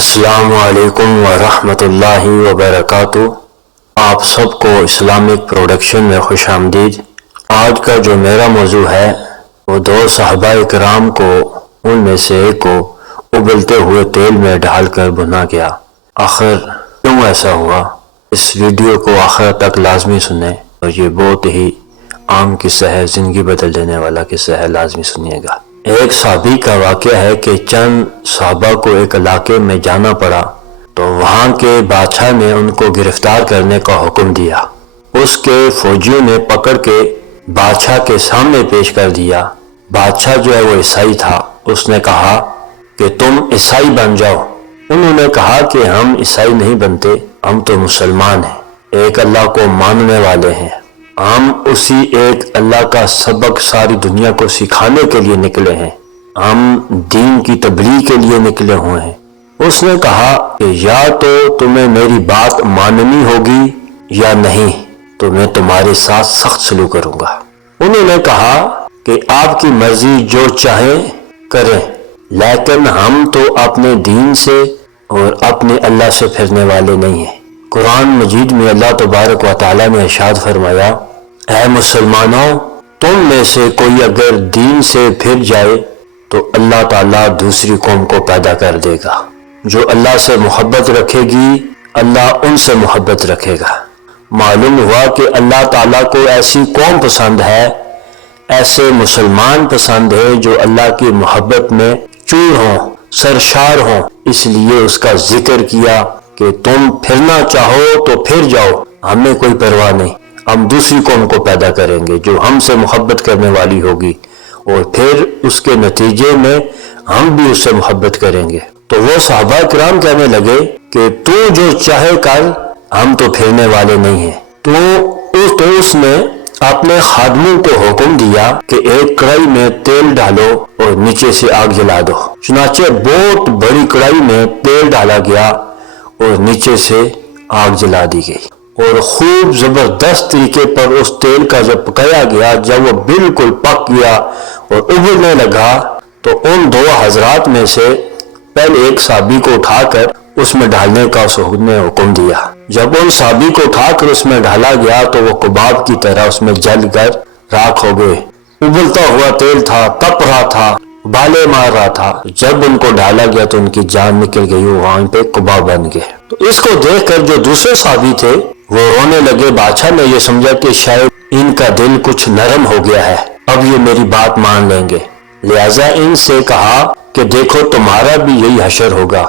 السلام علیکم ورحمۃ اللہ وبرکاتہ۔ آپ سب کو اسلامک پروڈکشن میں خوش آمدید۔ آج کا جو میرا موضوع ہے وہ دو صحابہ کرام کو، ان میں سے ایک کو ابلتے ہوئے تیل میں ڈال کر بھنا گیا۔ آخر کیوں ایسا ہوا؟ اس ویڈیو کو آخر تک لازمی سنیں، اور یہ بہت ہی عام قصہ ہے، زندگی بدل دینے والا قصہ ہے، لازمی سنیے گا۔ ایک صحابی کا واقعہ ہے کہ چند صحابہ کو ایک علاقے میں جانا پڑا تو وہاں کے بادشاہ نے ان کو گرفتار کرنے کا حکم دیا۔ اس کے فوجیوں نے پکڑ کے بادشاہ کے سامنے پیش کر دیا۔ بادشاہ جو ہے وہ عیسائی تھا، اس نے کہا کہ تم عیسائی بن جاؤ۔ انہوں نے کہا کہ ہم عیسائی نہیں بنتے، ہم تو مسلمان ہیں، ایک اللہ کو ماننے والے ہیں، ہم اسی ایک اللہ کا سبق ساری دنیا کو سکھانے کے لیے نکلے ہیں، ہم دین کی تبلیغ کے لیے نکلے ہوئے ہیں۔ اس نے کہا کہ یا تو تمہیں میری بات ماننی ہوگی یا نہیں تو میں تمہارے ساتھ سخت سلوک کروں گا۔ انہوں نے کہا کہ آپ کی مرضی، جو چاہیں کریں، لیکن ہم تو اپنے دین سے اور اپنے اللہ سے پھرنے والے نہیں ہیں۔ قرآن مجید میں اللہ تبارک و تعالیٰ نے ارشاد فرمایا، اے مسلمانوں، تم میں سے کوئی اگر دین سے پھر جائے تو اللہ تعالیٰ دوسری قوم کو پیدا کر دے گا۔ جو اللہ سے محبت رکھے گی، اللہ ان سے محبت رکھے گا۔ معلوم ہوا کہ اللہ تعالیٰ کو ایسی قوم پسند ہے، ایسے مسلمان پسند ہے جو اللہ کی محبت میں چور ہوں، سرشار ہوں۔ اس لیے اس کا ذکر کیا کہ تم پھرنا چاہو تو پھر جاؤ، ہمیں کوئی پرواہ نہیں، ہم دوسری قوم کو پیدا کریں گے جو ہم سے محبت کرنے والی ہوگی، اور پھر اس کے نتیجے میں ہم بھی اس سے محبت کریں گے۔ تو وہ صحابہ کرام کہنے لگے کہ تو جو چاہے کر، ہم تو پھرنے والے نہیں ہیں۔ تو اس نے اپنے خادموں کو حکم دیا کہ ایک کڑائی میں تیل ڈالو اور نیچے سے آگ جلا دو۔ چنانچہ بہت بڑی کڑائی میں تیل ڈالا گیا اور نیچے سے آگ جلا دی گئی، اور خوب زبردست طریقے پر اس تیل کا جب پکایا گیا، جب وہ بالکل پک گیا اور ابلنے لگا تو ان دو حضرات میں سے پہلے ایک صحابی کو اٹھا کر اس میں ڈالنے کا اس نے حکم دیا۔ جب ان صحابی کو اٹھا کر اس میں ڈالا گیا تو وہ کباب کی طرح اس میں جل کر راکھ ہو گئے۔ ابلتا ہوا تیل تھا، تپ رہا تھا، بالے مار رہا تھا۔ جب ان کو ڈالا گیا تو ان کی جان نکل گئی، وہ وہاں پہ کباب بن گئے۔ تو اس کو دیکھ کر جو دوسرے صحابی تھے وہ رونے لگے۔ بادشاہ نے یہ سمجھا کہ شاید ان کا دل کچھ نرم ہو گیا ہے، اب یہ میری بات مان لیں گے، لہٰذا ان سے کہا کہ دیکھو تمہارا بھی یہی حشر ہوگا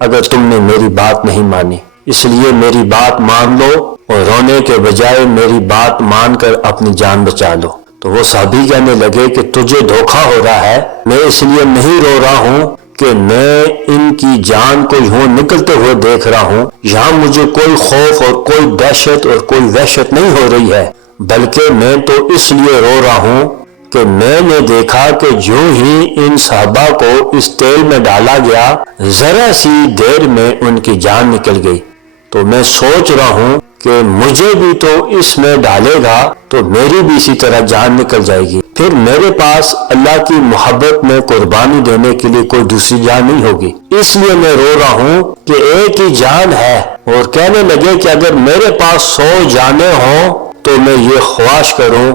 اگر تم نے میری بات نہیں مانی، اس لیے میری بات مان لو اور رونے کے بجائے میری بات مان کر اپنی جان بچا لو۔ تو وہ صحابی کہنے لگے کہ تجھے دھوکہ ہو رہا ہے، میں اس لیے نہیں رو رہا ہوں کہ میں ان کی جان کو یوں نکلتے ہوئے دیکھ رہا ہوں، یہاں مجھے کوئی خوف اور کوئی دہشت اور کوئی وحشت نہیں ہو رہی ہے، بلکہ میں تو اس لیے رو رہا ہوں کہ میں نے دیکھا کہ جو ہی ان صحابہ کو اس تیل میں ڈالا گیا، ذرا سی دیر میں ان کی جان نکل گئی، تو میں سوچ رہا ہوں کہ مجھے بھی تو اس میں ڈالے گا تو میری بھی اسی طرح جان نکل جائے گی، پھر میرے پاس اللہ کی محبت میں قربانی دینے کے لیے کوئی دوسری جان نہیں ہوگی، اس لیے میں رو رہا ہوں کہ ایک ہی جان ہے۔ اور کہنے لگے کہ اگر میرے پاس 100 جانیں ہوں تو میں یہ خواہش کروں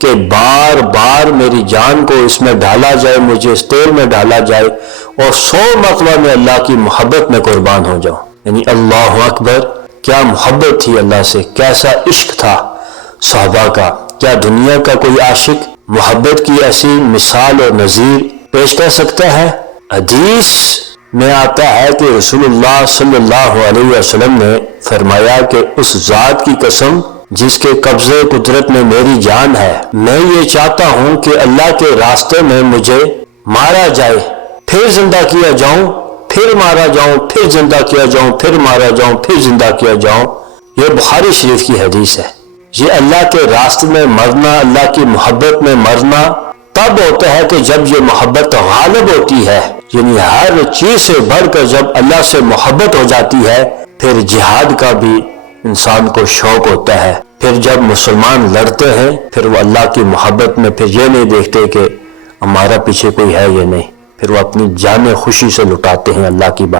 کہ بار بار میری جان کو اس میں ڈالا جائے، مجھے اس تیل میں ڈالا جائے، اور 100 مرتبہ میں اللہ کی محبت میں قربان ہو جاؤں۔ یعنی اللہ اکبر، کیا محبت تھی اللہ سے، کیسا عشق تھا صحابہ کا۔ کیا دنیا کا کوئی عاشق محبت کی ایسی مثال اور نظیر پیش کر سکتا ہے؟ حدیث میں آتا ہے کہ رسول اللہ صلی اللہ علیہ وسلم نے فرمایا کہ اس ذات کی قسم جس کے قبضے قدرت میں میری جان ہے، میں یہ چاہتا ہوں کہ اللہ کے راستے میں مجھے مارا جائے، پھر زندہ کیا جاؤں، پھر مارا جاؤں، پھر زندہ کیا جاؤں، پھر مارا جاؤں، پھر زندہ کیا جاؤں۔ یہ بخاری شریف کی حدیث ہے۔ یہ اللہ کے راستے میں مرنا، اللہ کی محبت میں مرنا تب ہوتا ہے کہ جب یہ محبت غالب ہوتی ہے، یعنی ہر چیز سے بڑھ کر جب اللہ سے محبت ہو جاتی ہے، پھر جہاد کا بھی انسان کو شوق ہوتا ہے۔ پھر جب مسلمان لڑتے ہیں، پھر وہ اللہ کی محبت میں پھر یہ نہیں دیکھتے کہ ہمارا پیچھے کوئی ہے یا نہیں، پھر وہ اپنی جان خوشی سے لٹاتے ہیں اللہ کی بات۔